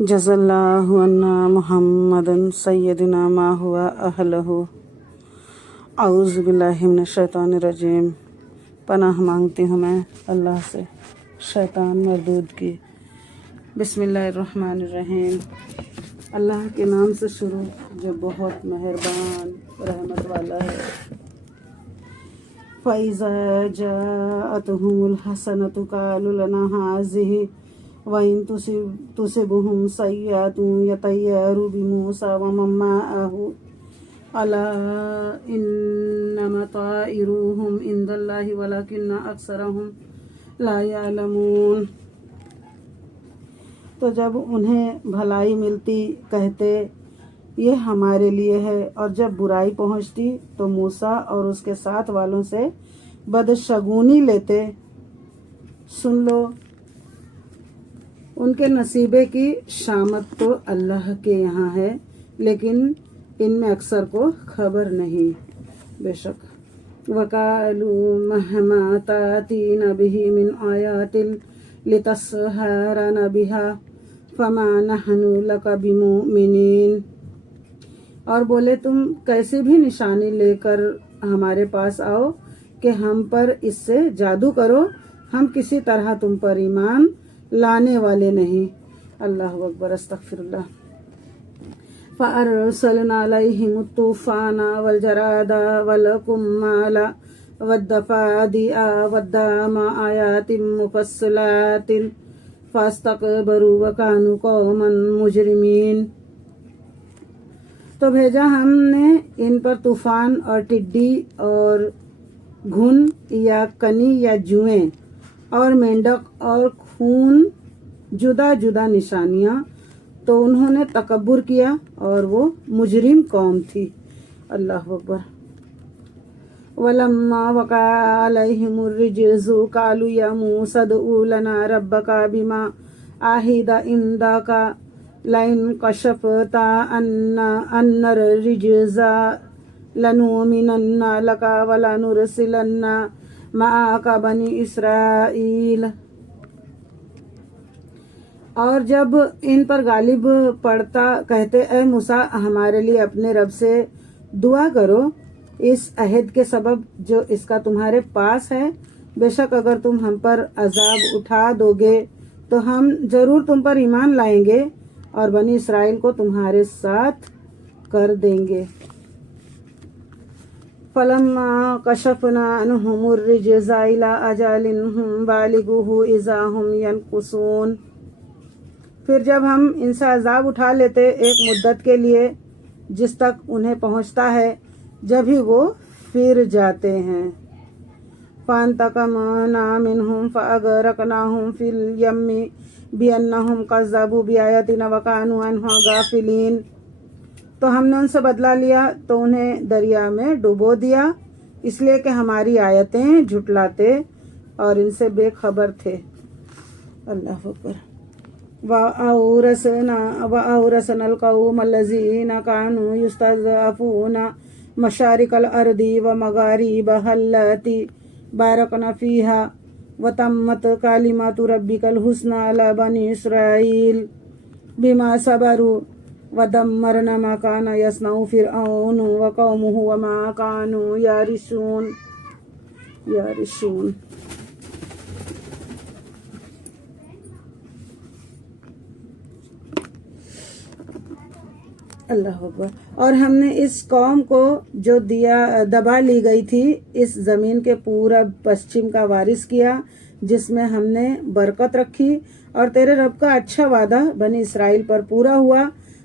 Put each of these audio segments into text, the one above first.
جزا اللہ عنا محمد سیدنا ما ہوا اہلہ۔ اعوذ باللہ من الشیطان الرجیم۔ پناہ مانگتی ہوں میں اللہ سے شیطان مردود کی۔ بسم اللہ الرحمن الرحیم۔ اللہ کے نام سے شروع جو بہت مہربان رحمت والا ہے۔ فَإِذَا جَاءَتْهُمُ الْحَسَنَةُ قَالُوا لَنَا هَٰذِهِ وَإِن تُصِبْهُمْ سَيِّئَةٌ يَطَيَّرُوا بِمُوسَىٰ وَمَن مَّعَهُ أَلَا إِنَّمَا طَائِرُهُمْ عِندَ اللَّهِ وَلَٰكِنَّ أَكْثَرَهُمْ لَا يَعْلَمُونَ۔ تو جب انہیں بھلائی ملتی کہتے یہ ہمارے لیے ہے، اور جب برائی پہنچتی تو موسیٰ اور اس کے ساتھ والوں سے بدشگونی لیتے۔ سن لو ان کے نصیبے کی شامت تو اللہ کے یہاں ہے، لیکن ان میں اکثر کو خبر نہیں۔ بے شک وَقَالُوا مَهْمَا تَأْتِينَا بِهِ مِنْ آيَاتٍ لِتَسْحَرَنَا بِهَا فَمَا نَحْنُ لَكَ بِمُؤْمِنِينَ۔ اور بولے تم کیسی بھی نشانی لے کر ہمارے پاس آؤ کہ ہم پر اس سے جادو کرو، ہم کسی طرح تم پر ایمان لانے والے نہیں۔ اللہ اکبر، استغفر اللہ۔ فَأَرْسَلْنَا عَلَيْهِمُ الطُّوفَانَ وَالْجَرَادَ وَالْقُمَّلَ وَالضَّفَادِعَ وَالدَّمَ آيَاتٍ مُفَصَّلَاتٍ فَاسْتَكْبَرُوا وَكَانُوا قَوْمًا مُجْرِمِينَ۔ تو بھیجا ہم نے ان پر طوفان اور ٹڈی اور گھن یا کنی یا جوئیں اور مینڈک اور خون، جدا جدا نشانیاں، تو انہوں نے تکبر کیا اور وہ مجرم قوم تھی۔ اللہ اکبر۔ وَلَمَّا وَقَعَ عَلَيْهِمُ الرِّجْزُ قَالُوا يَا مُوسَىٰ ادْعُ لَنَا رَبَّكَ بِمَا عَهِدَ عِندَكَ لَئِن كَشَفْتَ عَنَّا الرِّجْزَ لَنُؤْمِنَنَّ لَكَ وَلَنُرْسِلَنَّ مَعَكَ بَنِي إِسْرَائِيلَ۔ اور جب ان پر غالب پڑتا کہتے اے موسیٰ ہمارے لیے اپنے رب سے دعا کرو اس عہد کے سبب جو اس کا تمہارے پاس ہے، بے شک اگر تم ہم پر عذاب اٹھا دو گے تو ہم ضرور تم پر ایمان لائیں گے اور بنی اسرائیل کو تمہارے ساتھ کر دیں گے۔ فَلَمَّا كَشَفْنَا عَنْهُمُ الرِّجْزَ إِلَىٰ أَجَلٍ هُمْ بَالِغُوهُ إِذَا هُمْ يَنكُثُونَ۔ پھر جب ہم ان سے عذاب اٹھا لیتے ایک مدت کے لیے جس تک انہیں پہنچتا ہے، جب ہی وہ پھر جاتے ہیں۔ فَانْتَقَمْنَا مِنْهُمْ فَأَغْرَقْنَاهُمْ فِي الْيَمِّ بِأَنَّهُمْ كَذَّبُوا بِآيَاتِنَا وَكَانُوا عَنْهَا غَافِلِينَ۔ تو ہم نے ان سے بدلہ لیا تو انہیں دریا میں ڈبو دیا، اس لیے کہ ہماری آیتیں جھٹلاتے اور ان سے بے خبر تھے۔ اللہ اکبر۔ وَأَوْرَثْنَا الْقَوْمَ الَّذِينَ كَانُوا يُسْتَضْعَفُونَ مَشَارِقَ الْأَرْضِ وَمَغَارِبَهَا اللَّاتِي بَارَكْنَا فِيهَا وَتَمَّتْ كَلِمَاتُ رَبِّكَ الْحُسْنَىٰ عَلَىٰ بَنِي إِسْرَائِيلَ بِمَا صَبَرُوا وَدَمَّرْنَا مَا كَانَ يَصْنَعُ فِرْعَوْنُ وَقَوْمُهُ وَمَا كَانُوا يَعْرِشُونَ۔ اللہ اکبر۔ اور ہم نے اس قوم کو جو دبا لی گئی تھی اس زمین کے پورب پشچم کا وارث کیا، جس میں ہم نے برکت رکھی، اور تیرے رب کا اچھا وعدہ بنی اسرائیل پر پورا ہوا،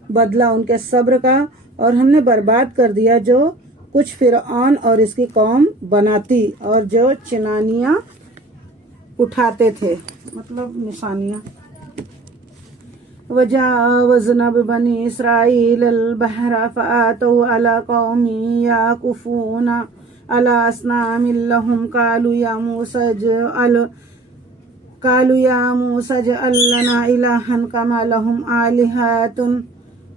بدلہ ان کے صبر کا، اور ہم نے برباد کر دیا جو کچھ فرعون اور اس کی قوم بناتی اور جو چنانیاں اٹھاتے تھے، مطلب نشانیاں۔ وَجَاوَزْنَا بِبَنِي إِسْرَائِيلَ الْبَحْرَ فَأَتَوْا عَلَىٰ قَوْمٍ يَعْكُفُونَ عَلَىٰ أَصْنَامٍ لَهُمْ قَالُوا يَا مُوسَىٰ اجْعَل لَّنَا إِلَٰهًا كَمَا لَهُمْ آلِهَةٌ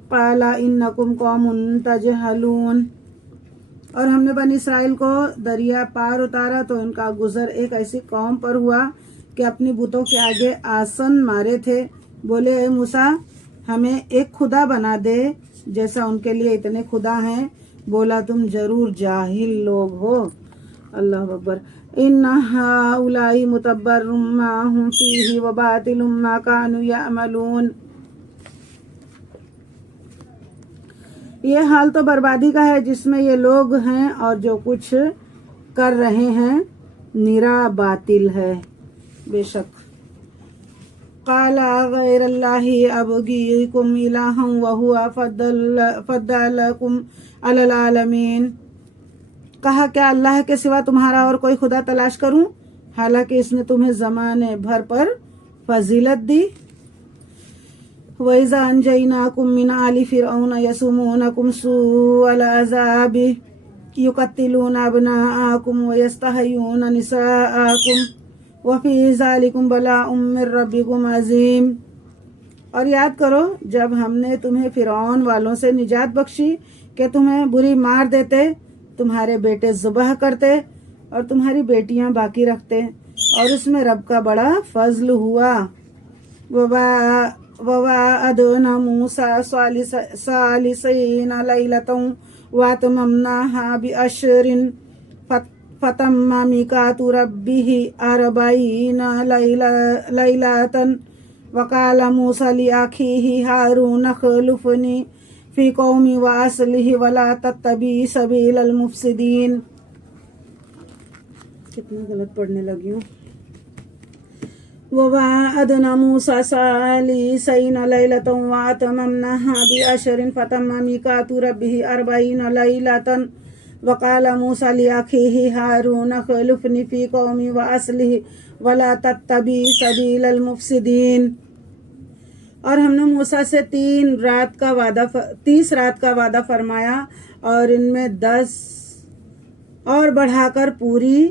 قَالَ إِنَّكُمْ قَوْمٌ تَجْهَلُونَ۔ اور ہم نے بنی اسرائیل کو دریا پار اتارا تو ان کا گزر ایک ایسی قوم پر ہوا کہ اپنی بتوں کے آگے آسن مارے تھے۔ بولے اے موسیٰ ہمیں ایک خدا بنا دے جیسا ان کے لیے اتنے خدا ہیں. بولا تم ضرور جاہل لوگ ہو. اللہ اکبر. ان ہؤلاء متبر ما هم فیہ وباطل ما كانوا یعملون. یہ حال تو بربادی کا ہے جس میں یہ لوگ ہیں اور جو کچھ کر رہے ہیں نرا باطل ہے. بے شک. قال غیر اللہ ابغیکم الہا وہو فضلکم علی العالمین. کہا کیا اللہ کے سوا تمہارا اور کوئی خدا تلاش کروں حالانکہ اس نے تمہیں زمانے بھر پر فضیلت دی. وَإِذَا أَنْجَيْنَاكُمْ مِنْ آلِ فِرْعَوْنَ يَسُومُونَكُمْ سُوءَ الْعَذَابِ يُقَتِّلُونَ أَبْنَاءَكُمْ وَيَسْتَحْيُونَ نِسَاءَكُمْ وَفِي ذَلِكُمْ بَلَاءٌ مِّن رَّبِّكُمْ عَظِيمٌ. اور یاد کرو جب ہم نے تمہیں فرعون والوں سے نجات بخشی کہ تمہیں بری مار دیتے، تمہارے بیٹے ذبح کرتے اور تمہاری بیٹیاں باقی رکھتے، اور اس میں رب کا بڑا فضل ہوا. وَوَعَدْنَا مُوسَىٰ ثَلَاثِينَ لَيْلَةً وَأَتْمَمْنَاهَا بِعَشْرٍ فَتَمَّ مِيقَاتُ رَبِّهِ 40 لَيْلَةً. وَقَالَ مُوسَىٰ لِأَخِيهِ هَارُونَ اخْلُفْنِي فِي قَوْمِي وَأَصْلِحْ وَلَا تَتَّبِعْ سَبِيلَ الْمُفْسِدِينَ. کتنا غلط پڑھنے لگی ہوں. وَوَعَدْنَا مُوسَىٰ 30 لَيْلَةً وَأَتْمَمْنَاهَا بِعَشْرٍ فَتَمَّ مِيقَاتُ رَبِّهِ 40 لَيْلَةً. وَقَالَ مُوسَىٰ لِأَخِيهِ هَارُونَ اخْلُفْنِي فِي قَوْمِي وَأَصْلِحْ وَلَا تَتَّبِعْ سَبِيلَ الْمُفْسِدِينَ. اور ہم نے موسیٰ سے 30 رات کا وعدہ فرمایا اور ان میں 10 اور بڑھا کر پوری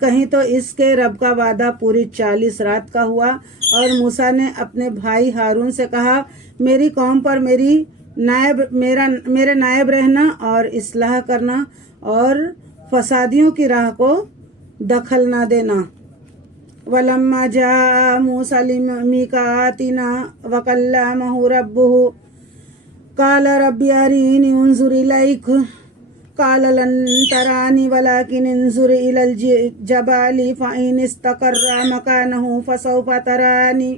کہیں تو اس کے رب کا وعدہ پوری 40 رات کا ہوا. اور موسیٰ نے اپنے بھائی ہارون سے کہا میری قوم پر میرے نائب رہنا اور اصلاح کرنا اور فسادیوں کی راہ کو دخل نہ دینا. وَلَمَّا جَاءَ مُوسَىٰ لِمِيقَاتِنَا وَكَلَّمَهُ رَبُّهُ قَالَ رَبِّ أَرِنِي أَنظُرْ إِلَيْكَ قَالَ لَن تَرَانِي وَلَٰكِنِ انظُرْ إِلَى الْجَبَلِ فَإِنِ اسْتَقَرَّ مَكَانَهُ فَسَوْفَ تَرَانِي.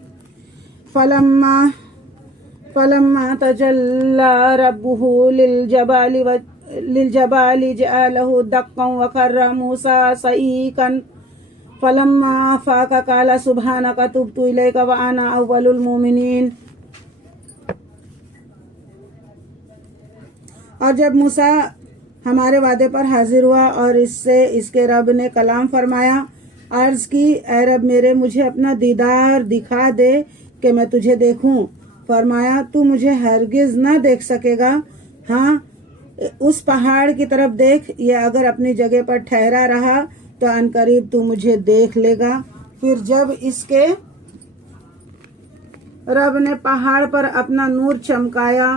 فَلَمَّا تَجَلَّىٰ رَبُّهُ لِلْجَبَلِ جَعَلَهُ دَكًّا وَخَرَّ مُوسَىٰ صَعِقًا. فَلَمَّا أَفَاقَ قَالَ سُبْحَانَكَ تُبْتُ إِلَيْكَ وَأَنَا أَوَّلُ الْمُؤْمِنِينَ. اور جب موسیٰ ہمارے وعدے پر حاضر ہوا اور اس سے اس کے رب نے کلام فرمایا، عرض کی اے رب میرے مجھے اپنا دیدار دکھا دے کہ میں تجھے دیکھوں. فرمایا تو مجھے ہرگز نہ دیکھ سکے گا، ہاں اس پہاڑ کی طرف دیکھ، یہ اگر اپنی جگہ پر ٹھہرا رہا تو عنقریب تو مجھے دیکھ لے گا. پھر جب اس کے رب نے پہاڑ پر اپنا نور چمکایا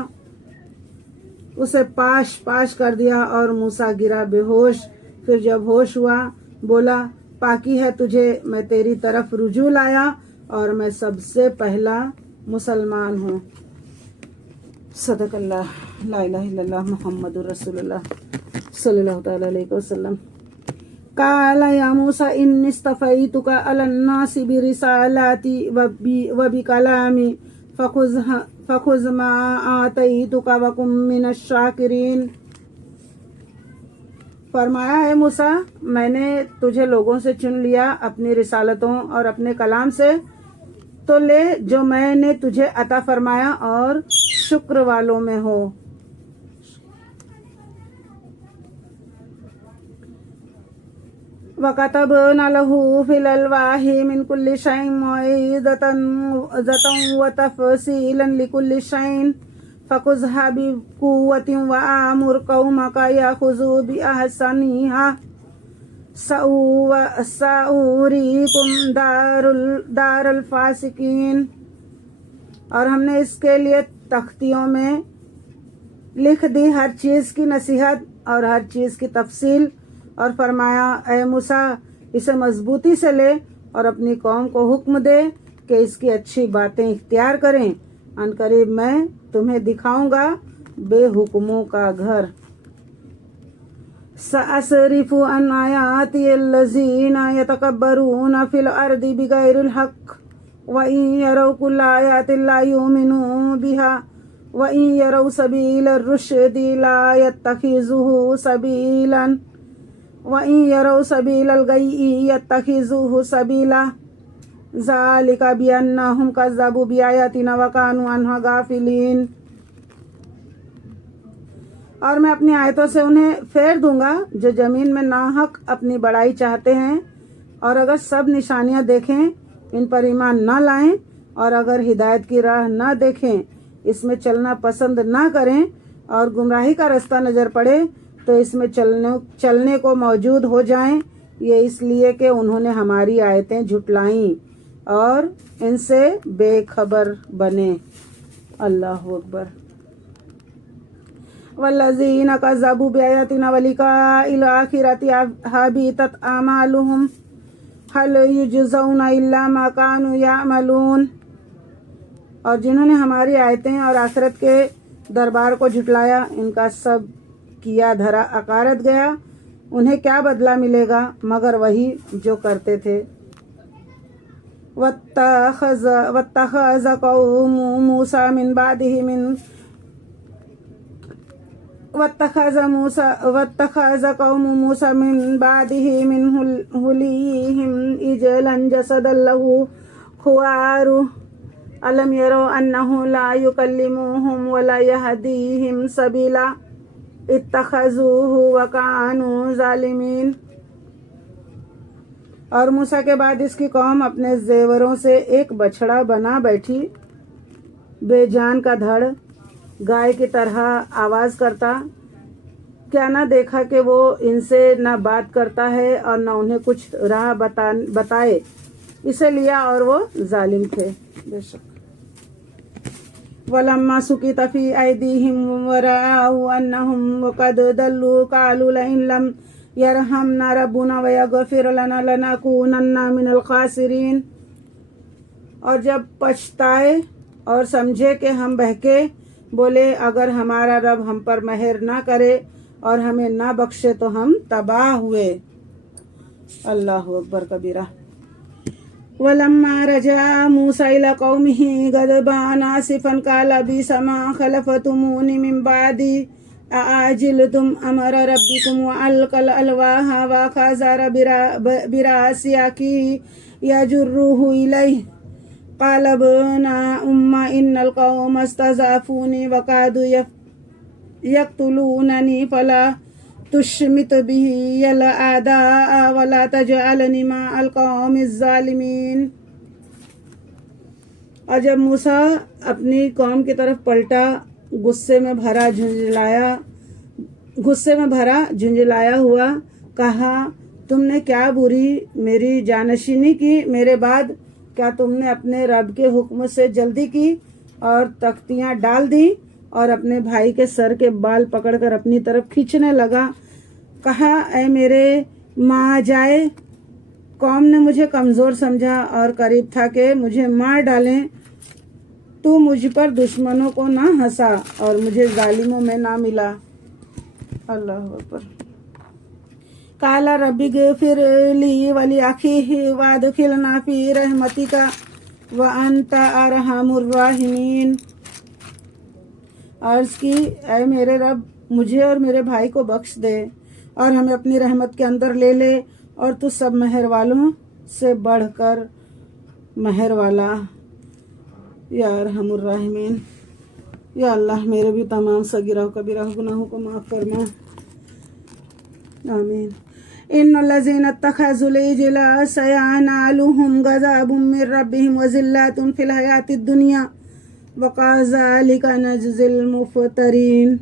اسے پاش کر دیا اور موسیٰ گرا بے ہوش. پھر جب ہوش ہوا بولا پاکی ہے تجھے، میں تیری طرف رجوع لایا اور میں سب سے پہلا مسلمان ہوں. صدق اللہ. لا الہ الا اللہ محمد رسول اللہ صلی اللہ تعالی علیہ وسلم. قال یا موسیٰ انی اصطفیتک علی الناس برسالاتی وبکلامی فخذ ما آتیتک وکن من الشاکرین. فرمایا ہے موسیٰ میں نے تجھے لوگوں سے چن لیا اپنی رسالتوں اور اپنے کلام سے، تو لے جو میں نے تجھے عطا فرمایا اور شکر والوں میں ہو. وَكَتَبْنَا لَهُ فِي الْأَلْوَاحِ مِنْ كُلِّ شَيْءٍ مَوْعِظَةً وَتَفْصِيلًا لِكُلِّ شَيْءٍ فَخُذْهَا بِقُوَّةٍ وَأَمُرْ قَوْمَكَ يَأْخُذُوا بِأَحْسَنِهَا سَأُرِيكُمْ دَارَ الْفَاسِقِينَ. اور ہم نے اس کے لیے تختیوں میں لکھ دی ہر چیز کی نصیحت اور ہر چیز کی تفصیل، اور فرمایا اے موسیٰ اسے مضبوطی سے لے اور اپنی قوم کو حکم دے کہ اس کی اچھی باتیں اختیار کریں، ان قریب میں تمہیں دکھاؤں گا بے حکموں کا گھر۔ سأصرف عن آیاتی الذین یتکبرون فی الارض بغیر الحق وإن يروا كل آیات لا یؤمنوا بها وإن يروا سبیل الرشد لا يتخذوه سبیلا وإن يروا سبیل الغی يتخذوه سبیلا ذلك بأنهم كذبوا بآیاتنا وكانوا عنها غافلین۔ اور میں اپنی آیتوں سے انہیں پھیر دوں گا جو زمین میں ناحق اپنی بڑائی چاہتے ہیں، اور اگر سب نشانیاں دیکھیں ان پر ایمان نہ لائیں، اور اگر ہدایت کی راہ نہ دیکھیں، اس میں چلنا پسند نہ کریں، اور گمراہی کا رستہ نظر پڑے تو اس میں چلنے کو موجود ہو جائیں، یہ اس لیے کہ انہوں نے ہماری آیتیں جھٹلائیں اور ان سے بے خبر بنے۔ اللہ اکبر۔ والذین کذبوا بآیاتنا ولقاء الآخرة حبطت اعمالهم هل یجزون الا ما كانوا یعملون۔ اور جنہوں نے ہماری آیتیں اور آخرت کے دربار کو جھٹلایا، ان کا سب کیا دھرا عقارت گیا، انہیں کیا بدلہ ملے گا مگر وہی جو کرتے تھے۔ واتخذ قوم موسیٰ من بعده من حلیهم عجلا جسدا له خوار ألم يروا أنه لا يكلمهم ولا يهديهم سبيلا اتخذوه وكانوا ظالمین۔ اور موسیٰ کے بعد اس کی قوم اپنے زیوروں سے ایک بچھڑا بنا بیٹھی، بے جان کا دھڑ، گائے کی طرح آواز کرتا۔ کیا نہ دیکھا کہ وہ ان سے نہ بات کرتا ہے اور نہ انہیں کچھ راہ بتائے، اسے لیا اور وہ ظالم تھے۔ بے شک وَلَمَّا سُقِطَ فِي أَيْدِيهِمْ وَرَأَوْا أَنَّهُمْ قَدْ ضَلُّوا قَالُوا لَئِن لَّمْ يَرْحَمْنَا رَبُّنَا وَيَغْفِرْ لَنَا لَنَكُونَنَّ مِنَ الْخَاسِرِينَ۔ اور جب پچھتائے اور سمجھے کہ ہم بہکے، بولے اگر ہمارا رب ہم پر مہر نہ کرے اور ہمیں نہ بخشے تو ہم تباہ ہوئے۔ اللہ اکبر کبیرہ۔ وَلَمَّا رَجَعَ مُوسَىٰ إِلَىٰ قَوْمِهِ غَضْبَانَ آسِفًا قَالَ بِئْسَ مَا خَلَفْتُمُونِي مِن بَعْدِي أَعَجِلْتُمْ أَمْرَ رَبِّكُمْ وَأَلْقَى الْأَلْوَاحَ وَأَخَذَ بِرَأْسِ أَخِيهِ يَجُرُّهُ إِلَيْهِ قَالَ ابْنَ أُمَّ إِنَّ الْقَوْمَ اسْتَضْعَفُونِي وَكَادُوا يَقْتُلُونَنِي فَلَا تُشْمِتْ بِي الْأَعْدَاءَ وَلَا تَجْعَلْنِي مَعَ الْقَوْمِ الظَّالِمِينَ۔ اور جب موسیٰ اپنی قوم کی طرف پلٹا، غصے میں بھرا جھنجھلایا ہوا، کہا تم نے کیا بری میری جانشینی کی میرے بعد؟ کیا تم نے اپنے رب کے حکم سے جلدی کی اور تختیاں ڈال دی؟ اور اپنے بھائی کے سر کے بال پکڑ کر اپنی طرف کھینچنے لگا۔ کہا اے میرے ماں جائے، قوم نے مجھے کمزور سمجھا اور قریب تھا کہ مجھے مار ڈالیں۔ تو مجھ پر دشمنوں کو نہ ہنسا اور مجھے ظالموں میں نہ ملا۔ اللہ اکبر۔ قال رب اغفر لی ولأخی وادخلنا فی رحمتک وانت ارحم الراحمین۔ عرض کی اے میرے رب، مجھے اور میرے بھائی کو بخش دے اور ہمیں اپنی رحمت کے اندر لے لے، اور تو سب مہر والوں سے بڑھ کر مہر والا، یا ارحم الراحمین۔ یا اللہ میرے بھی تمام صغیرہ و کبیرہ گناہوں کو معاف فرما، آمین۔ ان الذین اتخذوا العجل سینالهم غضب من ربهم وذلة فی الحیاۃ الدنیا وکذالک نجزی المفترین۔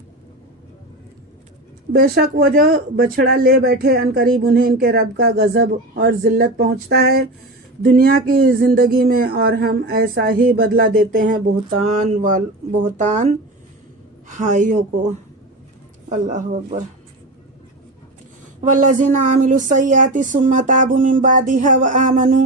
بے شک وہ جو بچھڑا لے بیٹھے، عنقریب انہیں ان کے رب کا غضب اور ذلت پہنچتا ہے دنیا کی زندگی میں، اور ہم ایسا ہی بدلہ دیتے ہیں بہتان ہائیوں کو۔ اللہ اکبر۔ والذین عملوا السیئات ثم تابوا من بعدها وآمنوا